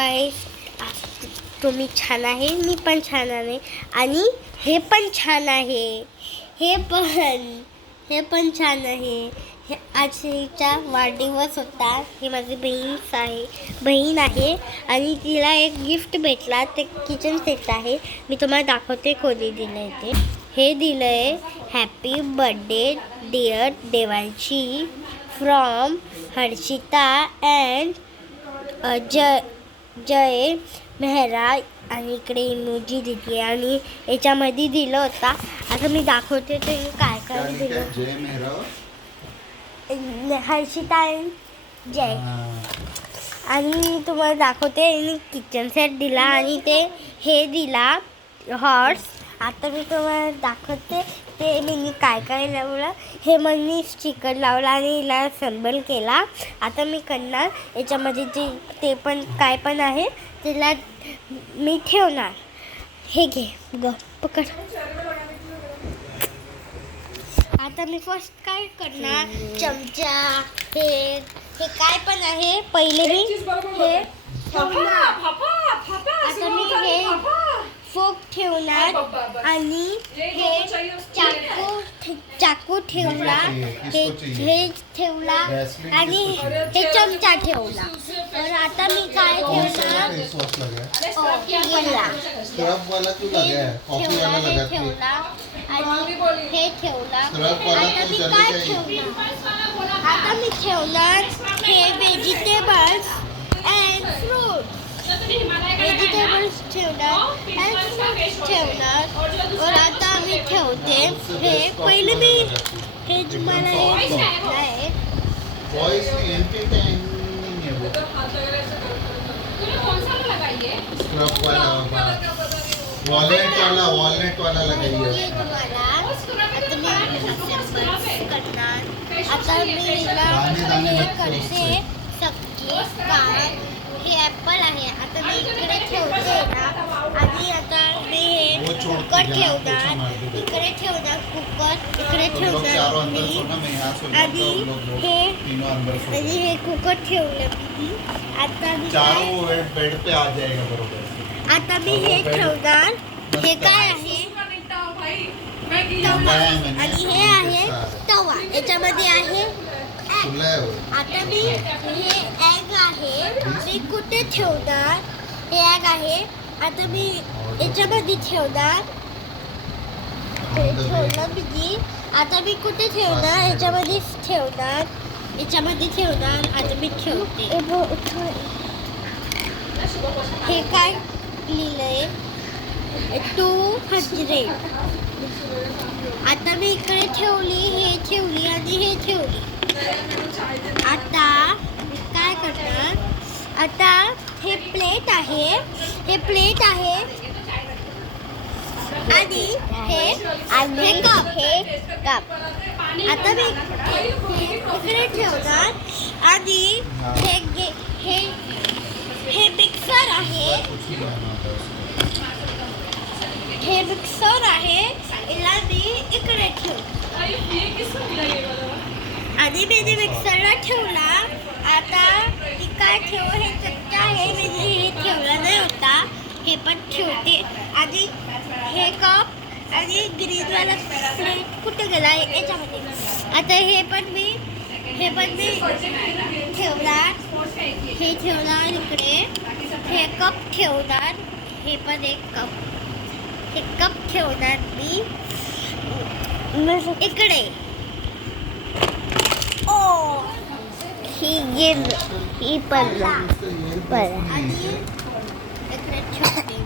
गाईस, तुम्ही छान आहे, मी पण छान आहे आणि हे पण छान आहे. हे पण छान आहे. हे आज हिचा वाढदिवस होता. ही माझी बहीण आहे आणि तिला एक गिफ्ट भेटला. ते किचन सेट आहे. मी तुम्हाला दाखवते कोणी दिलं आहे ते. हे दिलं आहे happy birthday dear Devanshi from Harshita and Jay Mehra. आणि इकडे इमोजी दिली आणि याच्यामध्ये दिलं होता. आता मी दाखवते ते काय काय दिलं. जय मेहरा, हर्षिता जय. आणि तुम्हाला दाखवते किचन सेट दिला आणि ते हे दिला हॉर्स. आता मी तुम्हाला दाखवते ते मी काय काय लावलं. हे मी स्टिकर लावला आणि हिला सिम्बल केला. आता मी करणार याच्यामध्ये ते पण काय पण आहे त्याला मी ठेवणार. हे घे ग पकड. आता मी फर्स्ट काय करणार, चमचा हे काय पण आहे पहिले मी हे आता मी हे फोक ठेवणार आणि हे चाकू ठेवला. हे ठेवला आणि हे चमचा ठेवला. तर आता मी काय ठेवणार, ठेवला आणि हे ठेवला. आता मी ठेवणार हे व्हेजिटेबल्स अँड फ्रूट. व्हेजिटेबल्स ठेवणार अँड फ्रूट्स ठेवणार. और आता मी ठेवते हे पहिले मी हे मला हे भेटलं आहे. वॉलनट वाला लगाइए. आता मी हे करते सब्जी काय. हे ॲपल आहे. आता मी इकडे ठेवते ना आणि आता मी हे कुकर ठेवणार. इकडे ठेवणार कुकर. इकडे ठेवणार मी आणि हे कुकर ठेवलं मी. आता मी बेड पे आ जाएगा बरोबर. आता मी हे ठेवणार. हे काय आहे तवा आणि हे आहे तवा. याच्यामध्ये आहे एग. आता मी हे एग आहे मी कुठे ठेवणार. हे एग आहे. आता मी याच्यामध्ये ठेवणार. ठेवलं मी. आता मी कुठे ठेवणार, याच्यामध्ये ठेवणार. याच्यामध्ये ठेवणार. आता मी ठेवते. हे काय लिहिलंय 200. आता मी इकडे ठेवली, हे ठेवली आणि हे ठेवली. आता काय करणार, आता हे प्लेट आहे. हे प्लेट आहे आणि हे कप. आता मी इकडे ठेवणार आणि हे मिक्सर आहे. हे मिक्सर आहे. याला मी इकडे ठेवू आणि मी मिक्सरला ठेवला. आता मी काय ठेवू, हे चक्का आहे मी हे ठेवला नाही होता. हे पण ठेवते आणि हे कप आणि ग्रीनवाला प्लेट कुठे गेला याच्यामध्ये. आता हे पण मी ठेवणार. हे ठेवणार इकडे. हे कप ठेवणार. हे पण एक कप. हे कप ठेवणार मी इकडे. ही पण आणि इकडे ठेवते मी.